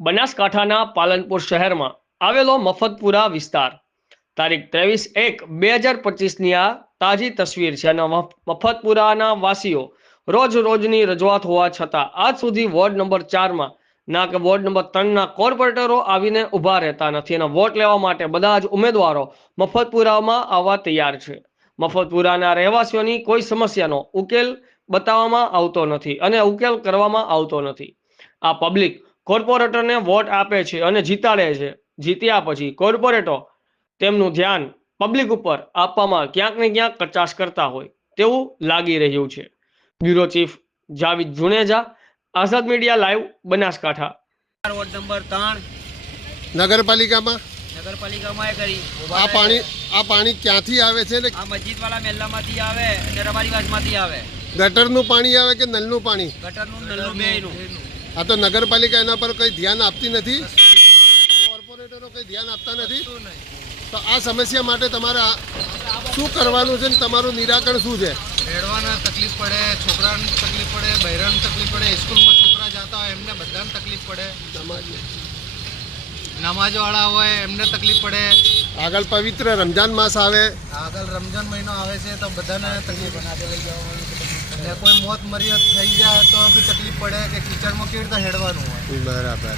બનાસકાંઠાના પાલનપુર શહેરમાં આવેલો મફતપુરા વિસ્તાર તારીખ 23/1/2025ની આ તાજી તસવીર છે અને મફતપુરાના વાસીઓ રોજની રજૂઆત હોવા છતાં આજ સુધી વોર્ડ નંબર 4માં ના કે વોર્ડ નંબર 3ના કોર્પોરેટરો આવીને ઊભા રહેતા નથી અને વોટ લેવા માટે બધા જ ઉમેદવારો મફતપુરામાં આવવા તૈયાર છે। મફતપુરાના રહેવાસીઓની કોઈ સમસ્યાનો ઉકેલ બતાવવામાં આવતો નથી અને ઉકેલ કરવામાં આવતો નથી। આ પબ્લિક કોર્પોરેટરને વોટ આપે છે અને જીતાડે છે। જીત્યા પછી કોર્પોરેટર તેમનું ધ્યાન પબ્લિક ઉપર આપવામાં ક્યાંક ને ક્યાંક કચાશ કરતા હોય તેવું લાગી રહ્યું છે। Bureau chief Javed Juneja, Azad media live, Banaskantha. Ward number 3 નગરપાલિકામાં કરી આ પાણી ક્યાંથી આવે છે ને આ મસ્જિદ વાળા મહેલામાંથી આવે અને રબારી વાસમાંથી આવે। ગટરનું પાણી આવે કે નલનું પાણી? ગટરનું નલનું બેયનું। આ તો નગરપાલિકા એના પર કંઈ ધ્યાન આપતી નથી, કોર્પોરેટરો કંઈ ધ્યાન આપતા નથી। તો આ સમસ્યા માટે તમારે શું કરવાનું છે ને તમારું નિરાકરણ શું છે? રેડવાને તકલીફ પડે, છોકરાને તકલીફ પડે, બહેરાને તકલીફ પડે, સ્કૂલમાં છોકરા જતા હોય એમને બધાને તકલીફ પડે, નમાજવાળા હોય એમને તકલીફ પડે। આગળ પવિત્ર રમજાન માસ આવે, આગળ રમજાન મહિનો આવે છે તો બધાને તકલીફ અને કોઈ મોત મરી થઈ જાય તો બી તકલીફ પડે કે કિચડમાં કેવી રીતે હેડવાનું હોય। બરાબર।